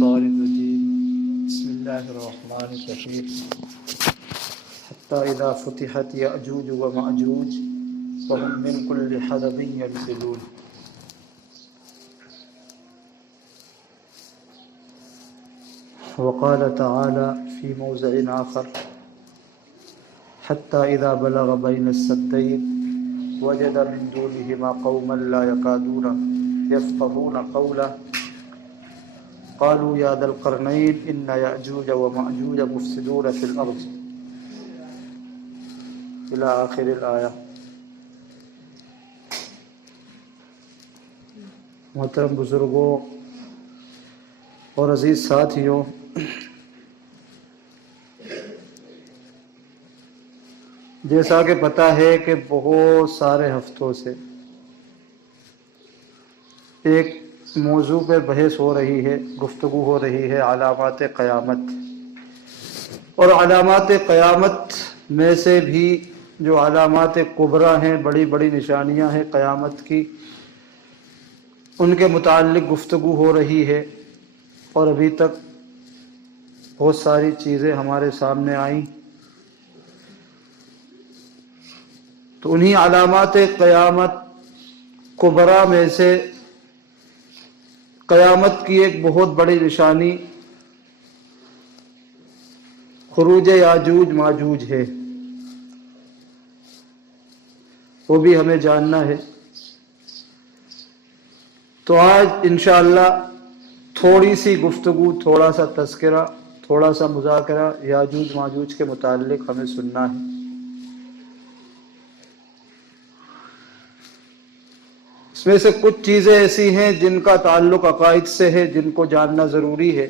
الشيطان الرجيم بسم الله الرحمن الرحيم حتى إذا فتحت يأجوج ومأجوج وهم من كل حدب ينسلون. وقال تعالى في موضع آخر حتى إذا بلغ بين السدين وجد من دونهما قوما لا يكادون يفقهون قولا قالوا يا ذا القرنين إن يأجوج ومأجوج مفسدون في الأرض إلى آخر الآية. محترم بزرگوں اور عزیز ساتھیوں، جیسا کہ پتہ ہے کہ بہت سارے ہفتوں سے ایک موضوع پہ بحث ہو رہی ہے، گفتگو ہو رہی ہے، علامات قیامت. اور علامات قیامت میں سے بھی جو علامات کبریٰ ہیں، بڑی بڑی نشانیاں ہیں قیامت کی، ان کے متعلق گفتگو ہو رہی ہے. اور ابھی تک بہت ساری چیزیں ہمارے سامنے آئیں. تو انہی علامات قیامت کبریٰ میں سے قیامت کی ایک بہت بڑی نشانی خروج یاجوج ماجوج ہے، وہ بھی ہمیں جاننا ہے. تو آج انشاءاللہ تھوڑی سی گفتگو، تھوڑا سا تذکرہ، تھوڑا سا مذاکرہ یاجوج ماجوج کے متعلق ہمیں سننا ہے. اس میں سے کچھ چیزیں ایسی ہیں جن کا تعلق عقائد سے ہے، جن کو جاننا ضروری ہے،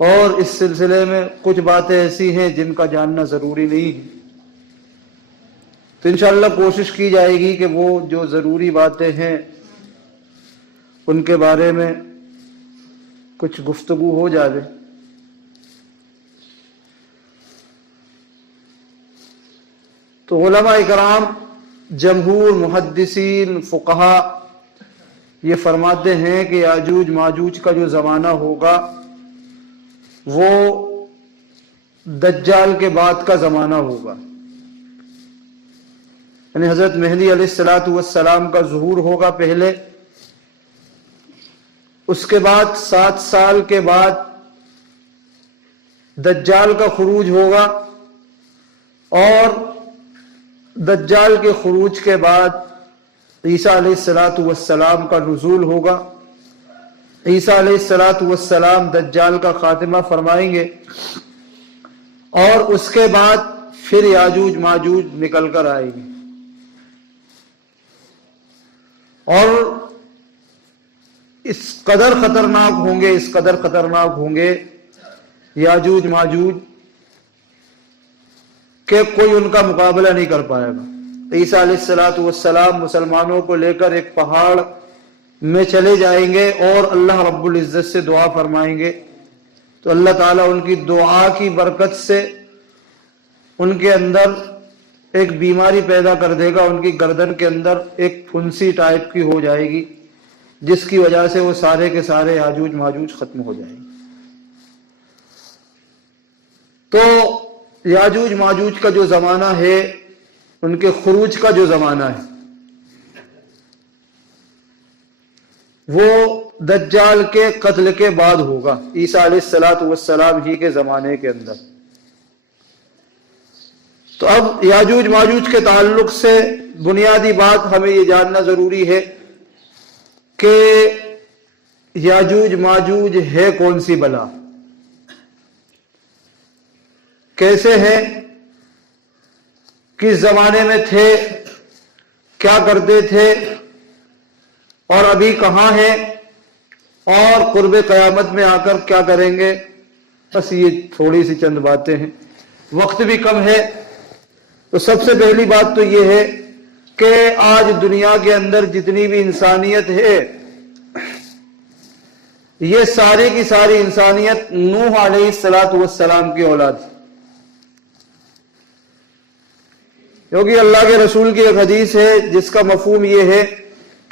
اور اس سلسلے میں کچھ باتیں ایسی ہیں جن کا جاننا ضروری نہیں ہے. تو انشاءاللہ کوشش کی جائے گی کہ وہ جو ضروری باتیں ہیں ان کے بارے میں کچھ گفتگو ہو جائے. تو علماء اکرام، جمہور محدثین، فقہا یہ فرماتے ہیں کہ یاجوج ماجوج کا جو زمانہ ہوگا وہ دجال کے بعد کا زمانہ ہوگا. یعنی حضرت مہدی علیہ السلام کا ظہور ہوگا پہلے، اس کے بعد 7 سال کے بعد دجال کا خروج ہوگا، اور دجال کے خروج کے بعد عیسیٰ علیہ السلام کا نزول ہوگا. عیسیٰ علیہ السلام دجال کا خاتمہ فرمائیں گے، اور اس کے بعد پھر یاجوج ماجوج نکل کر آئیں گے. اور اس قدر خطرناک ہوں گے یاجوج ماجوج کہ کوئی ان کا مقابلہ نہیں کر پائے گا. عیسیٰ علیہ السلام مسلمانوں کو لے کر ایک پہاڑ میں چلے جائیں گے اور اللہ رب العزت سے دعا فرمائیں گے، تو اللہ تعالیٰ ان کی دعا کی برکت سے ان کے اندر ایک بیماری پیدا کر دے گا. ان کی گردن کے اندر ایک پھنسی ٹائپ کی ہو جائے گی، جس کی وجہ سے وہ سارے کے سارے یاجوج ماجوج ختم ہو جائیں گے. تو یاجوج ماجوج کا جو زمانہ ہے، ان کے خروج کا جو زمانہ ہے، وہ دجال کے قتل کے بعد ہوگا، عیسیٰ علیہ السلام ہی کے زمانے کے اندر. تو اب یاجوج ماجوج کے تعلق سے بنیادی بات ہمیں یہ جاننا ضروری ہے کہ یاجوج ماجوج ہے کون سی بلا، کیسے ہیں، کس زمانے میں تھے، کیا کرتے تھے، اور ابھی کہاں ہیں، اور قرب قیامت میں آ کر کیا کریں گے. بس یہ تھوڑی سی چند باتیں ہیں، وقت بھی کم ہے. تو سب سے پہلی بات تو یہ ہے کہ آج دنیا کے اندر جتنی بھی انسانیت ہے، یہ ساری کی ساری انسانیت نوح علیہ السلام کی اولاد ہے. کیونکہ اللہ کے رسول کی ایک حدیث ہے جس کا مفہوم یہ ہے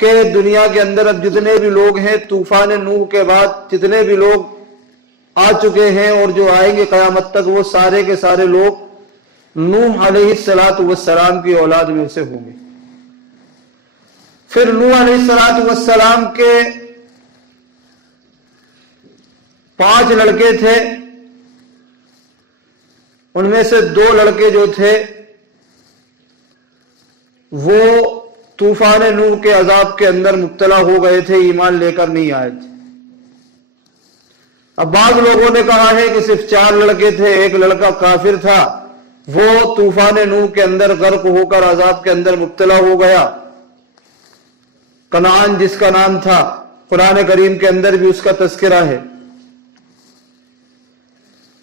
کہ دنیا کے اندر اب جتنے بھی لوگ ہیں طوفان نوح کے بعد جتنے بھی لوگ آ چکے ہیں اور جو آئیں گے قیامت تک، وہ سارے کے سارے لوگ نوح علیہ السلام کی اولاد میں سے ہوں گے۔ پھر نوح علیہ السلام کے 5 لڑکے تھے، ان میں سے 2 لڑکے جو تھے وہ طوفان نوح کے عذاب کے اندر مبتلا ہو گئے تھے، ایمان لے کر نہیں آئے تھے۔ اب بعض لوگوں نے کہا ہے کہ صرف 4 لڑکے تھے، ایک لڑکا کافر تھا، وہ طوفان نوح کے اندر غرق ہو کر عذاب کے اندر مبتلا ہو گیا، کنعان جس کا نام تھا، قرآن کریم کے اندر بھی اس کا تذکرہ ہے۔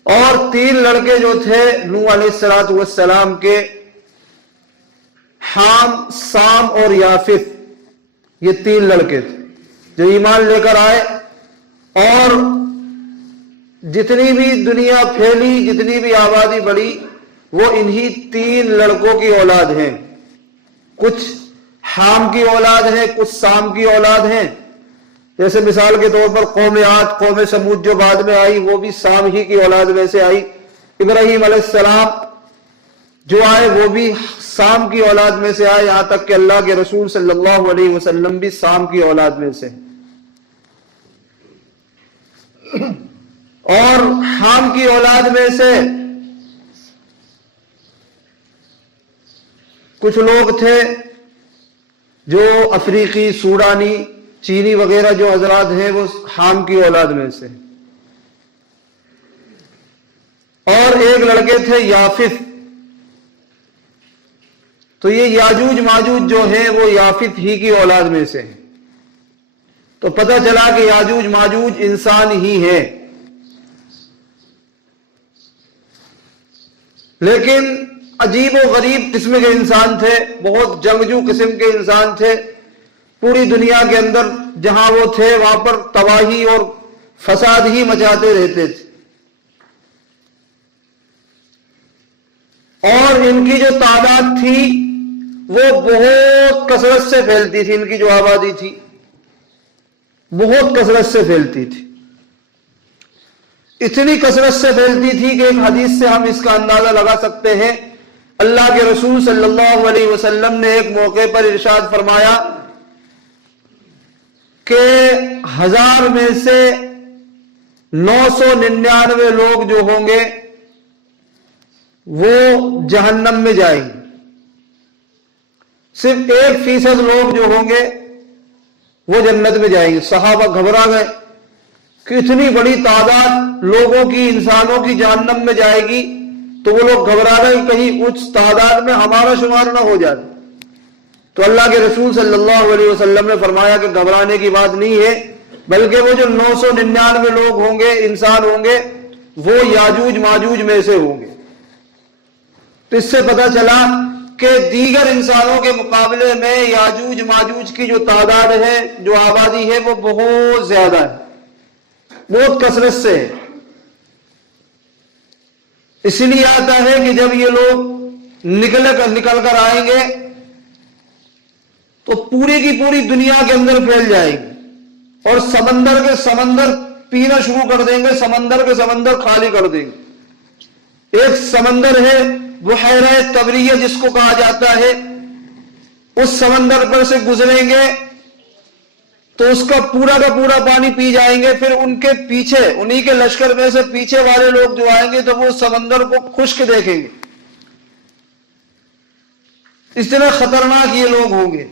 اور 3 لڑکے جو تھے نوح علیہ السلام کے، حام، سام اور یافث، یہ 3 لڑکے تھے جو ایمان لے کر آئے، اور جتنی بھی دنیا پھیلی، جتنی بھی آبادی بڑھی، وہ انہی 3 لڑکوں کی اولاد ہیں۔ کچھ حام کی اولاد ہیں، کچھ سام کی اولاد ہیں، جیسے مثال کے طور پر قوم عاد، قوم سمود جو بعد میں آئی، وہ بھی سام ہی کی اولاد میں سے آئی۔ ابراہیم علیہ السلام جو آئے وہ بھی سام کی اولاد میں سے آئے، یہاں تک کہ اللہ کے رسول صلی اللہ علیہ وسلم بھی سام کی اولاد میں سے۔ اور حام کی اولاد میں سے کچھ لوگ تھے جو افریقی، سوڈانی، چینی وغیرہ جو حضرات ہیں، وہ حام کی اولاد میں سے۔ اور ایک لڑکے تھے یافث، تو یہ یاجوج ماجوج جو ہیں وہ یافث ہی کی اولاد میں سے ہیں۔ تو پتہ چلا کہ یاجوج ماجوج انسان ہی ہے، لیکن عجیب و غریب قسم کے انسان تھے، بہت جنگجو قسم کے انسان تھے۔ پوری دنیا کے اندر جہاں وہ تھے وہاں پر تباہی اور فساد ہی مچاتے رہتے تھے، اور ان کی جو تعداد تھی وہ بہت کثرت سے پھیلتی تھی، ان کی جو آبادی تھی بہت کثرت سے پھیلتی تھی، اتنی کثرت سے پھیلتی تھی کہ ایک حدیث سے ہم اس کا اندازہ لگا سکتے ہیں۔ اللہ کے رسول صلی اللہ علیہ وسلم نے ایک موقع پر ارشاد فرمایا کہ 1000 میں سے 999 لوگ جو ہوں گے وہ جہنم میں جائیں گے، صرف 1% لوگ جو ہوں گے وہ جنت میں جائیں گے۔ صحابہ گھبرا گئے کہ اتنی بڑی تعداد لوگوں کی، انسانوں کی جہنم میں جائے گی، تو وہ لوگ گھبرا گئے کہ کہیں اس تعداد میں ہمارا شمار نہ ہو جائے۔ تو اللہ کے رسول صلی اللہ علیہ وسلم نے فرمایا کہ گھبرانے کی بات نہیں ہے، بلکہ وہ جو 999 لوگ ہوں گے، انسان ہوں گے، وہ یاجوج ماجوج میں سے ہوں گے۔ تو اس سے پتہ چلا کہ دیگر انسانوں کے مقابلے میں یاجوج ماجوج کی جو تعداد ہے، جو آبادی ہے، وہ بہت زیادہ ہے، بہت کثرت سے ہے۔ اس لیے آتا ہے کہ جب یہ لوگ نکل کر آئیں گے تو پوری کی پوری دنیا کے اندر پھیل جائیں گے، اور سمندر کے سمندر پینا شروع کر دیں گے، سمندر کے سمندر خالی کر دیں گے۔ ایک سمندر ہے بحیرہ طبریہ جس کو کہا جاتا ہے، اس سمندر پر سے گزریں گے تو اس کا پورا پانی پی جائیں گے، پھر ان کے پیچھے، انہی کے لشکر میں سے پیچھے والے لوگ جو آئیں گے تو وہ سمندر کو خشک دیکھیں گے۔ اس طرح خطرناک یہ لوگ ہوں گے۔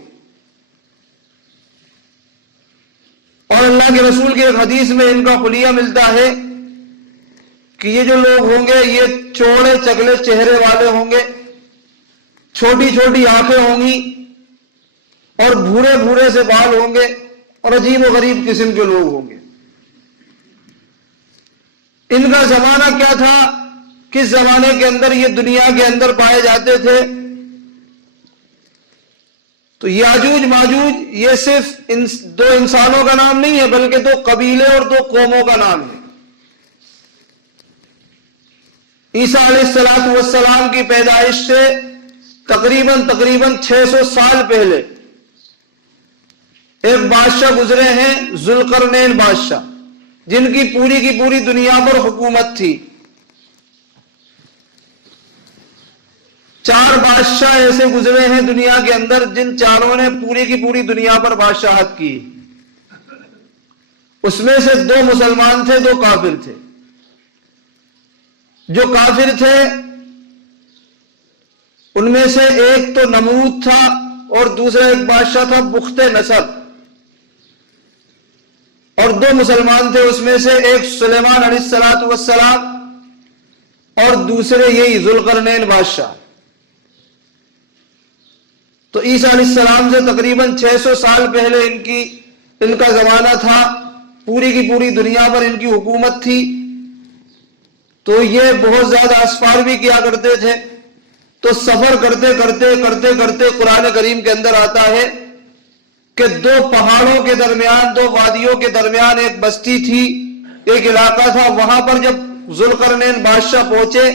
اور اللہ کے رسول کی ایک حدیث میں ان کا خلیہ ملتا ہے کہ یہ جو لوگ ہوں گے یہ چوڑے چگلے چہرے والے ہوں گے، چھوٹی چھوٹی آنکھیں ہوں گی، اور بھورے بھورے سے بال ہوں گے، اور عجیب و غریب قسم کے لوگ ہوں گے۔ ان کا زمانہ کیا تھا، کس زمانے کے اندر یہ دنیا کے اندر پائے جاتے تھے؟ تو یاجوج ماجوج یہ صرف 2 انسانوں کا نام نہیں ہے، بلکہ 2 قبیلے اور 2 قوموں کا نام ہے۔ عیسیٰ علیہ السلام کی پیدائش سے تقریباً 600 سال پہلے ایک بادشاہ گزرے ہیں ذوالقرنین بادشاہ، جن کی پوری دنیا پر حکومت تھی۔ 4 بادشاہ ایسے گزرے ہیں دنیا کے اندر جن چاروں نے پوری دنیا پر بادشاہت کی۔ اس میں سے 2 مسلمان تھے، 2 کافر تھے۔ جو کافر تھے ان میں سے ایک تو نمرود تھا اور دوسرا ایک بادشاہ تھا بخت نصر، اور 2 مسلمان تھے، اس میں سے ایک سلیمان علیہ السلام اور دوسرے یہی ذوالقرنین بادشاہ۔ تو عیسیٰ علیہ السلام سے تقریباً 600 سال پہلے ان کا زمانہ تھا، پوری دنیا پر ان کی حکومت تھی۔ تو یہ بہت زیادہ اسفار بھی کیا کرتے تھے۔ تو سفر کرتے کرتے قرآن کریم کے اندر آتا ہے کہ 2 پہاڑوں کے درمیان، 2 وادیوں کے درمیان ایک بستی تھی، ایک علاقہ تھا۔ وہاں پر جب ذوالقرنین بادشاہ پہنچے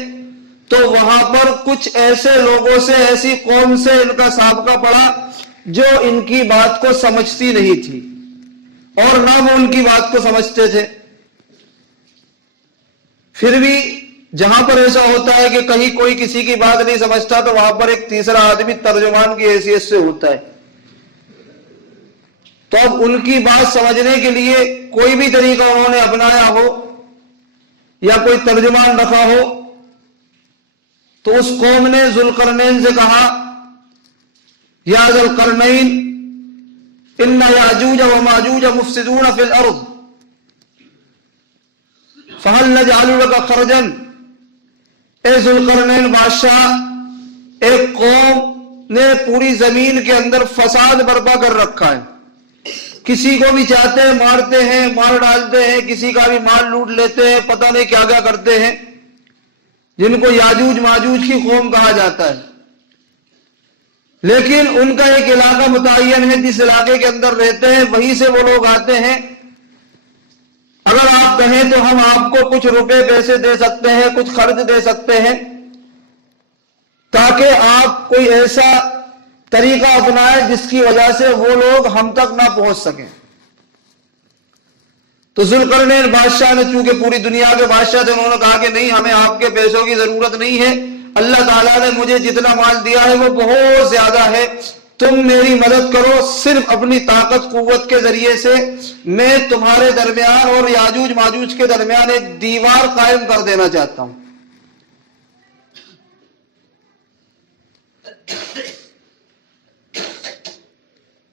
تو وہاں پر کچھ ایسے لوگوں سے، ایسی قوم سے ان کا سابقہ پڑا جو ان کی بات کو سمجھتی نہیں تھی اور نہ وہ ان کی بات کو سمجھتے تھے۔ پھر بھی جہاں پر ایسا ہوتا ہے کہ کہیں کوئی کسی کی بات نہیں سمجھتا تو وہاں پر ایک تیسرا آدمی ترجمان کی حیثیت سے ہوتا ہے۔ تو اب ان کی بات سمجھنے کے لیے کوئی بھی طریقہ انہوں نے اپنایا ہو یا کوئی ترجمان رکھا ہو، تو اس قوم نے ذوالقرنین سے کہا یا ذوالقرنین ان یاجوج وماجوج مفسدون فی الارض فہل نجعل لک خرجا۔ اے ذوالقرنین بادشاہ، ایک قوم نے پوری زمین کے اندر فساد برپا کر رکھا ہے، کسی کو بھی چاہتے ہیں مارتے ہیں، مار ڈالتے ہیں، کسی کا بھی مال لوٹ لیتے ہیں، پتہ نہیں کیا کیا کرتے ہیں، جن کو یاجوج ماجوج کی قوم کہا جاتا ہے۔ لیکن ان کا ایک علاقہ متعین ہے، جس علاقے کے اندر رہتے ہیں وہیں سے وہ لوگ آتے ہیں۔ اگر آپ کہیں تو ہم آپ کو کچھ روپے پیسے دے سکتے ہیں، کچھ خرچ دے سکتے ہیں تاکہ آپ کوئی ایسا طریقہ اپنائیں جس کی وجہ سے وہ لوگ ہم تک نہ پہنچ سکیں۔ تو ذوالقرنین بادشاہ نے چونکہ پوری دنیا کے بادشاہ تھے، انہوں نے کہا کہ نہیں، ہمیں آپ کے پیسوں کی ضرورت نہیں ہے، اللہ تعالیٰ نے مجھے جتنا مال دیا ہے وہ بہت زیادہ ہے، تم میری مدد کرو، صرف اپنی طاقت قوت کے ذریعے سے میں تمہارے درمیان اور یاجوج ماجوج کے درمیان ایک دیوار قائم کر دینا چاہتا ہوں۔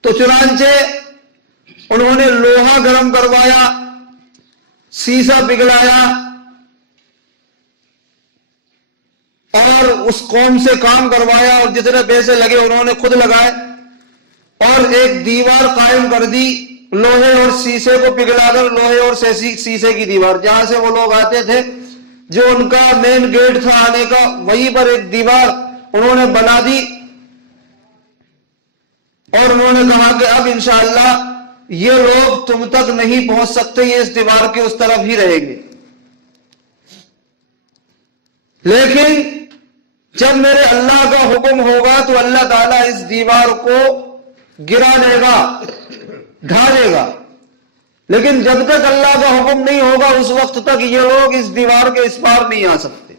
تو چنانچہ انہوں نے لوہا گرم کروایا، سیسا پگھلایا اور اس قوم سے کام کروایا، اور جتنے پیسے لگے انہوں نے خود لگائے، اور ایک دیوار قائم کر دی لوہے اور سیسے کو پگھلا کر، لوہے اور سیسے کی دیوار، جہاں سے وہ لوگ آتے تھے، جو ان کا مین گیٹ تھا آنے کا، وہیں پر ایک دیوار انہوں نے بنا دی، اور انہوں نے کہا کہ اب انشاءاللہ یہ لوگ تم تک نہیں پہنچ سکتے، یہ اس دیوار کے اس طرف ہی رہیں گے۔ لیکن جب میرے اللہ کا حکم ہوگا تو اللہ تعالیٰ اس دیوار کو گرا دے گا، ڈھا دے گا، لیکن جب تک اللہ کا حکم نہیں ہوگا اس وقت تک یہ لوگ اس دیوار کے اس پار نہیں آ سکتے۔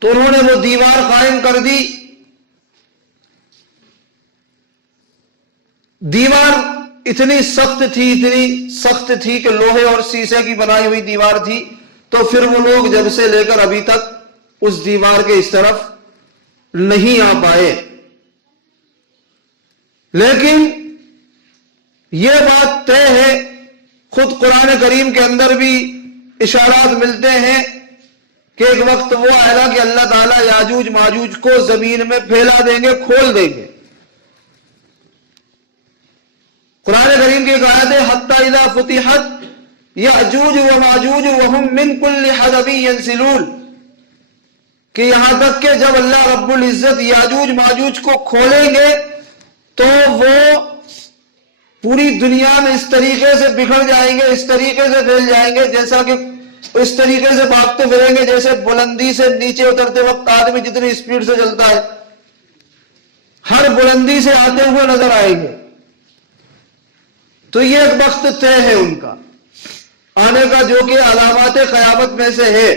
تو انہوں نے وہ دیوار قائم کر دی۔ دیوار اتنی سخت تھی کہ لوہے اور سیسے کی بنائی ہوئی دیوار تھی، تو پھر وہ لوگ جب سے لے کر ابھی تک اس دیوار کے اس طرف نہیں آ پائے۔ لیکن یہ بات طے ہے، خود قرآن کریم کے اندر بھی اشارات ملتے ہیں کہ ایک وقت وہ آئے گا کہ اللہ تعالیٰ یاجوج ماجوج کو زمین میں پھیلا دیں گے، کھول دیں گے۔ قرآن کریم کی ایک آیت ہے حتی اذا فتحت یاجوج وماجوج وهم من کل حدب ینسلون، کہ یہاں تک کہ جب اللہ رب العزت یاجوج ماجوج کو کھولیں گے تو وہ پوری دنیا میں اس طریقے سے بکھر جائیں گے، اس طریقے سے پھیل جائیں گے، جیسا کہ اس طریقے سے بھاگتے پھریں گے جیسے بلندی سے نیچے اترتے وقت آدمی جتنی سپیڈ سے چلتا ہے، ہر بلندی سے آتے ہوئے نظر آئیں گے۔ تو یہ ایک وقت طے ہے ان کا آنے کا، جو کہ علامات قیامت میں سے ہے.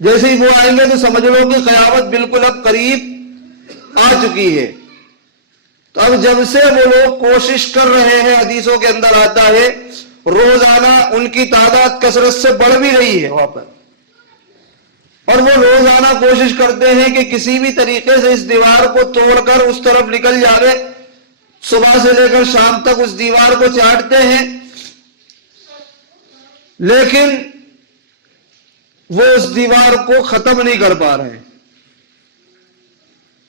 جیسے ہی وہ آئیں گے تو سمجھ لو کہ قیامت بالکل اب قریب آ چکی ہے. تو اب جب سے وہ لوگ کوشش کر رہے ہیں، حدیثوں کے اندر آتا ہے روزانہ ان کی تعداد کثرت سے بڑھ بھی رہی ہے وہاں پر، اور وہ روزانہ کوشش کرتے ہیں کہ کسی بھی طریقے سے اس دیوار کو توڑ کر اس طرف نکل جاوے. صبح سے لے کر شام تک اس دیوار کو چاٹتے ہیں، لیکن وہ اس دیوار کو ختم نہیں کر پا رہے ہیں.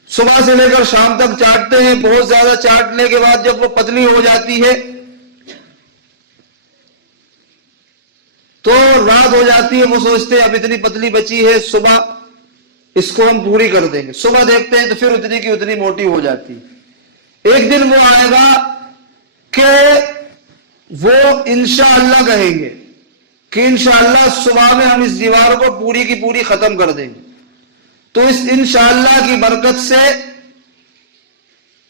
صبح سے لے کر شام تک چاٹتے ہیں، بہت زیادہ چاٹنے کے بعد جب وہ پتلی ہو جاتی ہے تو رات ہو جاتی ہے. وہ سوچتے ہیں اب اتنی پتلی بچی ہے، صبح اس کو ہم پوری کر دیں گے. صبح دیکھتے ہیں تو پھر اتنی کی اتنی موٹی ہو جاتی ہے. ایک دن وہ آئے گا کہ وہ انشاءاللہ کہیں گے کہ انشاءاللہ صبح میں ہم اس دیوار کو پوری کی پوری ختم کر دیں گے. تو اس انشاءاللہ کی برکت سے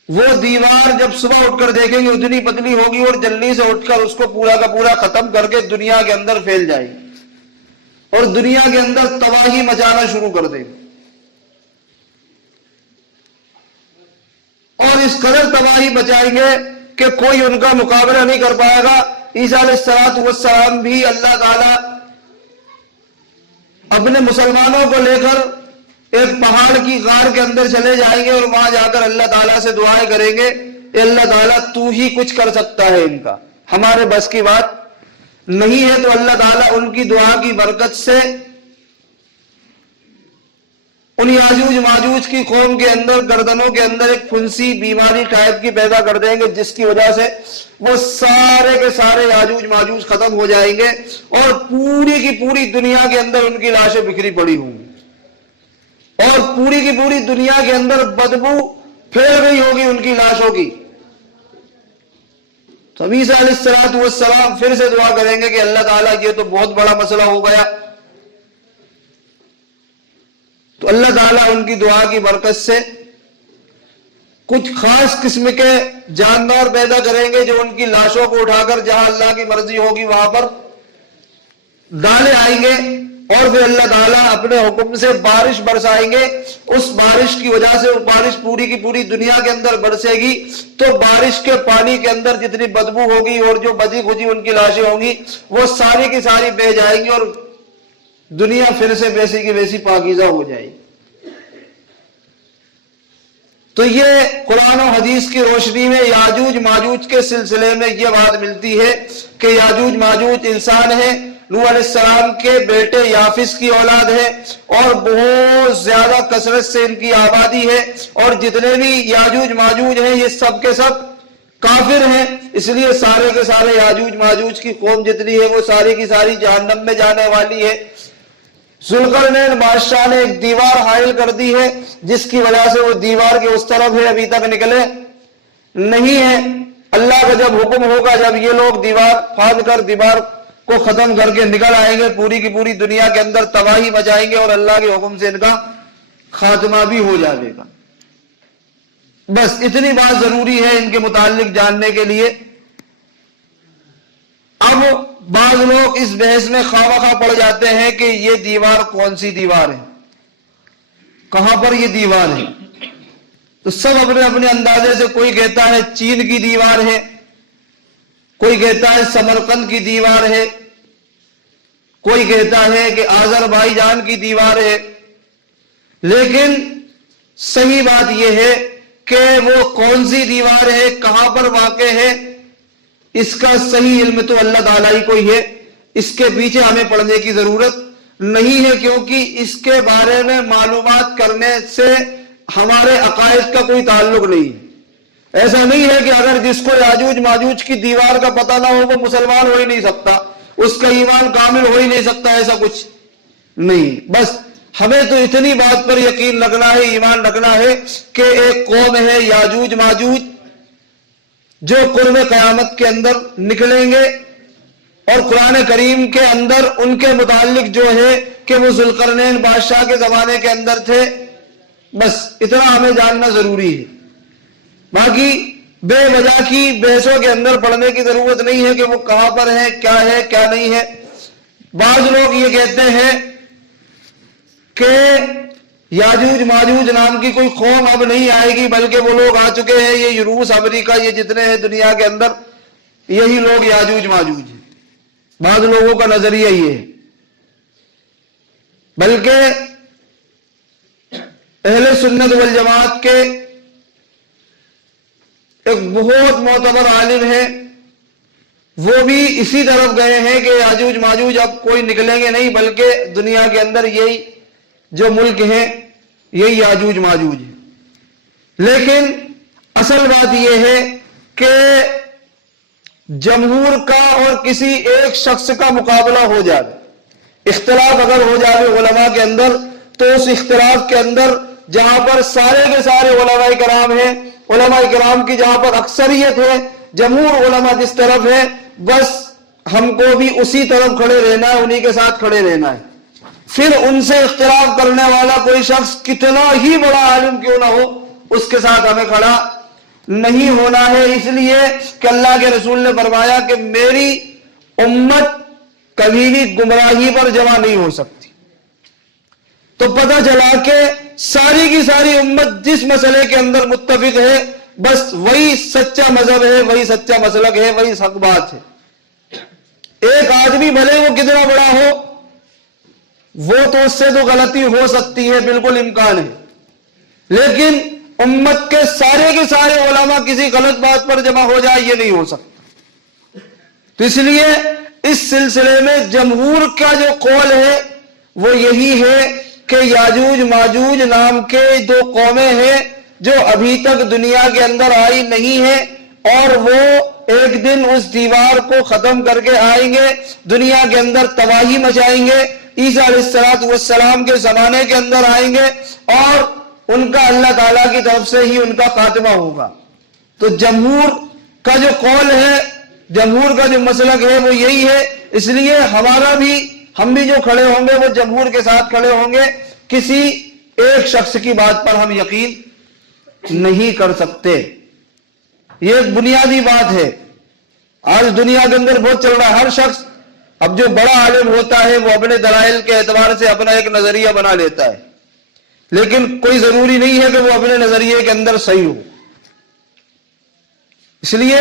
وہ دیوار جب صبح اٹھ کر دیکھیں گے اتنی پتلی ہوگی، اور جلدی سے اٹھ کر اس کو پورا کا پورا ختم کر کے دنیا کے اندر پھیل جائے گی اور دنیا کے اندر تباہی مچانا شروع کر دے گی. اور اس قدر تباہی مچائیں گے کہ کوئی ان کا مقابلہ نہیں کر پائے گا. عیسیٰ علیہ السلام بھی اللہ تعالی اپنے مسلمانوں کو لے کر ایک پہاڑ کی غار کے اندر چلے جائیں گے اور وہاں جا کر اللہ تعالیٰ سے دعائیں کریں گے کہ اللہ تعالیٰ تو ہی کچھ کر سکتا ہے، ان کا ہمارے بس کی بات نہیں ہے. تو اللہ تعالیٰ ان کی دعا کی برکت سے ان یاجوج ماجوج کی قوم کے اندر گردنوں کے اندر ایک پھنسی بیماری ٹائپ کی پیدا کر دیں گے، جس کی وجہ سے وہ سارے کے سارے یاجوج ماجوج ختم ہو جائیں گے اور پوری کی پوری دنیا کے اندر ان کی لاشیں بکھری پڑی ہوں گی اور پوری کی پوری دنیا کے اندر بدبو پھیل گئی ہوگی ان کی لاشوں کی. تو عیسیٰ علیہ السلام پھر سے دعا کریں گے کہ اللہ تعالیٰ یہ تو بہت بڑا مسئلہ ہو گیا. تو اللہ تعالیٰ ان کی دعا کی برکت سے کچھ خاص قسم کے جاندار پیدا کریں گے جو ان کی لاشوں کو اٹھا کر جہاں اللہ کی مرضی ہوگی وہاں پر ڈالے آئیں گے، اور پھر اللہ تعالیٰ اپنے حکم سے بارش برسائیں گے. اس بارش کی وجہ سے وہ بارش پوری کی پوری دنیا کے اندر برسے گی تو بارش کے پانی کے اندر جتنی بدبو ہوگی اور جو بچی کھچی ان کی لاشیں ہوں گی وہ ساری کی ساری بہہ جائیں گی اور دنیا پھر سے ویسی کی ویسی پاکیزہ ہو جائے گی. تو یہ قرآن و حدیث کی روشنی میں یاجوج ماجوج کے سلسلے میں یہ بات ملتی ہے کہ یاجوج ماجوج انسان ہے، نوح علیہ السلام کے بیٹے یافس کی اولاد ہے اور بہت زیادہ کثرت سے ان کی آبادی ہے، اور جتنے بھی یاجوج ماجوج ہیں یہ سب کے سب کافر ہیں. اس لیے سارے کے سارے یاجوج ماجوج کی قوم جتنی ہے وہ ساری کی ساری جہنم میں جانے والی ہے. ذوالقرنین بادشاہ نے ایک دیوار حائل کر دی ہے جس کی وجہ سے وہ دیوار کے اس طرف ہے، ابھی تک نکلے نہیں ہے. اللہ کا جب حکم ہوگا، جب یہ لوگ دیوار پھاڑ کر دیوار کو ختم کر کے نکل آئیں گے، پوری کی پوری دنیا کے اندر تباہی مچائیں گے اور اللہ کے حکم سے ان کا خاتمہ بھی ہو جائے گا. بس اتنی بات ضروری ہے ان کے متعلق جاننے کے لیے. اب بعض لوگ اس بحث میں خواہ مخواہ پڑ جاتے ہیں کہ یہ دیوار کون سی دیوار ہے، کہاں پر یہ دیوار ہے. تو سب اپنے اپنے اندازے سے، کوئی کہتا ہے چین کی دیوار ہے، کوئی کہتا ہے سمرقند کی دیوار ہے، کوئی کہتا ہے کہ آذربائیجان کی دیوار ہے. لیکن صحیح بات یہ ہے کہ وہ کون سی دیوار ہے، کہاں پر واقع ہے، اس کا صحیح علم تو اللہ تعالیٰ ہی کو ہی ہے. اس کے پیچھے ہمیں پڑھنے کی ضرورت نہیں ہے، کیونکہ اس کے بارے میں معلومات کرنے سے ہمارے عقائد کا کوئی تعلق نہیں ہے. ایسا نہیں ہے کہ اگر جس کو یاجوج ماجوج کی دیوار کا پتہ نہ ہو وہ مسلمان ہو ہی نہیں سکتا، اس کا ایمان کامل ہو ہی نہیں سکتا، ایسا کچھ نہیں. بس ہمیں تو اتنی بات پر یقین رکھنا ہے، ایمان رکھنا ہے کہ ایک قوم ہے یاجوج ماجوج جو قرب قیامت کے اندر نکلیں گے، اور قرآن کریم کے اندر ان کے متعلق جو ہے کہ وہ ذوالقرنین بادشاہ کے زمانے کے اندر تھے. بس اتنا ہمیں جاننا ضروری ہے. باقی بے وجہ کی بحثوں کے اندر پڑھنے کی ضرورت نہیں ہے کہ وہ کہاں پر ہے کیا نہیں ہے۔ بعض لوگ یہ کہتے ہیں کہ یاجوج ماجوج نام کی کوئی قوم اب نہیں آئے گی، بلکہ وہ لوگ آ چکے ہیں، یہ روس امریکہ یہ جتنے ہیں دنیا کے اندر، یہی لوگ یاجوج ماجوج ہیں۔ بعض لوگوں کا نظریہ یہ ہے، بلکہ اہل سنت والجماعت کے ایک بہت معتبر عالم ہیں، وہ بھی اسی طرف گئے ہیں کہ یاجوج ماجوج اب کوئی نکلیں گے نہیں، بلکہ دنیا کے اندر یہی جو ملک ہیں یہی یاجوج ماجوج ہے۔ لیکن اصل بات یہ ہے کہ جمہور کا اور کسی ایک شخص کا مقابلہ ہو جائے، اختلاف اگر ہو جائے علماء کے اندر، تو اس اختلاف کے اندر جہاں پر سارے کے سارے علماء کرام ہیں، علماء کرام کی جہاں پر اکثریت ہے، جمہور علماء جس طرف ہے، بس ہم کو بھی اسی طرف کھڑے رہنا ہے، انہی کے ساتھ کھڑے رہنا ہے۔ پھر ان سے اختلاف کرنے والا کوئی شخص کتنا ہی بڑا عالم کیوں نہ ہو، اس کے ساتھ ہمیں کھڑا نہیں ہونا ہے، اس لیے کہ اللہ کے رسول نے فرمایا کہ میری امت کبھی بھی گمراہی پر جمع نہیں ہو سکتی۔ تو پتہ چلا کہ ساری کی ساری امت جس مسئلے کے اندر متفق ہے، بس وہی سچا مذہب ہے، وہی سچا مسلک ہے، وہی حق بات ہے۔ ایک آدمی بھلے وہ کتنا بڑا ہو، وہ تو اس سے تو غلطی ہو سکتی ہے، بالکل امکان ہے، لیکن امت کے سارے علماء کسی غلط بات پر جمع ہو جائے یہ نہیں ہو سکتا۔ تو اس لیے اس سلسلے میں جمہور کا جو قول ہے وہ یہی ہے کہ یاجوج ماجوج نام کے دو قومیں ہیں جو ابھی تک دنیا کے اندر آئی نہیں ہیں، اور وہ ایک دن اس دیوار کو ختم کر کے آئیں گے، دنیا کے اندر تباہی مچائیں گے، عیسیٰ علیہ السلام کے زمانے کے اندر آئیں گے، اور ان کا اللہ تعالیٰ کی طرف سے ہی ان کا خاتمہ ہوگا۔ تو جمہور کا جو قول ہے، جمہور کا جو مسلک ہے وہ یہی ہے، اس لیے ہم بھی جو کھڑے ہوں گے وہ جمہور کے ساتھ کھڑے ہوں گے، کسی ایک شخص کی بات پر ہم یقین نہیں کر سکتے۔ یہ ایک بنیادی بات ہے، آج دنیا کے اندر بہت چل رہا ہے۔ ہر شخص اب جو بڑا عالم ہوتا ہے وہ اپنے دلائل کے اعتبار سے اپنا ایک نظریہ بنا لیتا ہے، لیکن کوئی ضروری نہیں ہے کہ وہ اپنے نظریے کے اندر صحیح ہو۔ اس لیے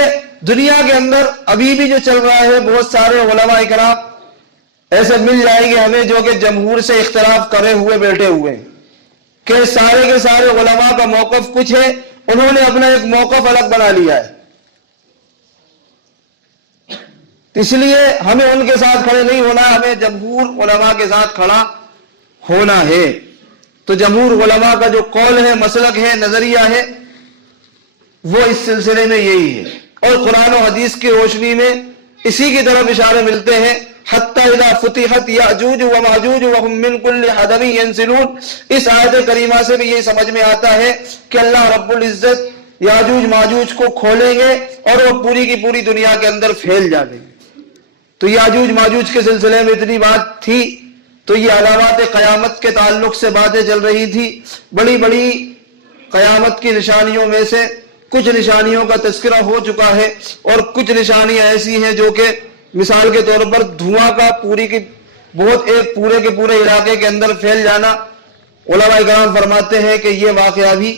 دنیا کے اندر ابھی بھی جو چل رہا ہے، بہت سارے علماء کرام ایسے مل جائیں گے ہمیں جو کہ جمہور سے اختلاف کرے ہوئے بیٹھے ہوئے ہیں، کہ سارے کے سارے علماء کا موقف کچھ ہے، انہوں نے اپنا ایک موقف الگ بنا لیا ہے، اس لیے ہمیں ان کے ساتھ کھڑے نہیں ہونا، ہمیں جمہور علماء کے ساتھ کھڑا ہونا ہے۔ تو جمہور علماء کا جو قول ہے، مسلک ہے، نظریہ ہے، وہ اس سلسلے میں یہی ہے، اور قرآن و حدیث کی روشنی میں اسی کی طرف اشارے ملتے ہیں۔ حتی اذا فتحت یاجوج و ماجوج وهم من کل حدب ینسلون، اس آیت کریمہ سے بھی یہ سمجھ میں آتا ہے کہ اللہ رب العزت یاجوج ماجوج کو کھولیں گے اور وہ پوری کی پوری دنیا کے اندر پھیل جائیں گے۔ تو یاجوج ماجوج کے سلسلے میں اتنی بات تھی، تو یہ علامات قیامت کے تعلق سے باتیں چل رہی تھی۔ بڑی بڑی قیامت کی نشانیوں میں سے کچھ نشانیوں کا تذکرہ ہو چکا ہے، اور کچھ نشانیاں ایسی ہیں جو کہ مثال کے طور پر دھواں کا ایک پورے کے پورے علاقے کے اندر پھیل جانا، علماء کرام فرماتے ہیں کہ یہ واقعہ بھی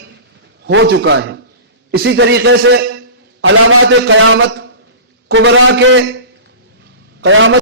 ہو چکا ہے۔ اسی طریقے سے علامات قیامت کبریٰ کے قیامت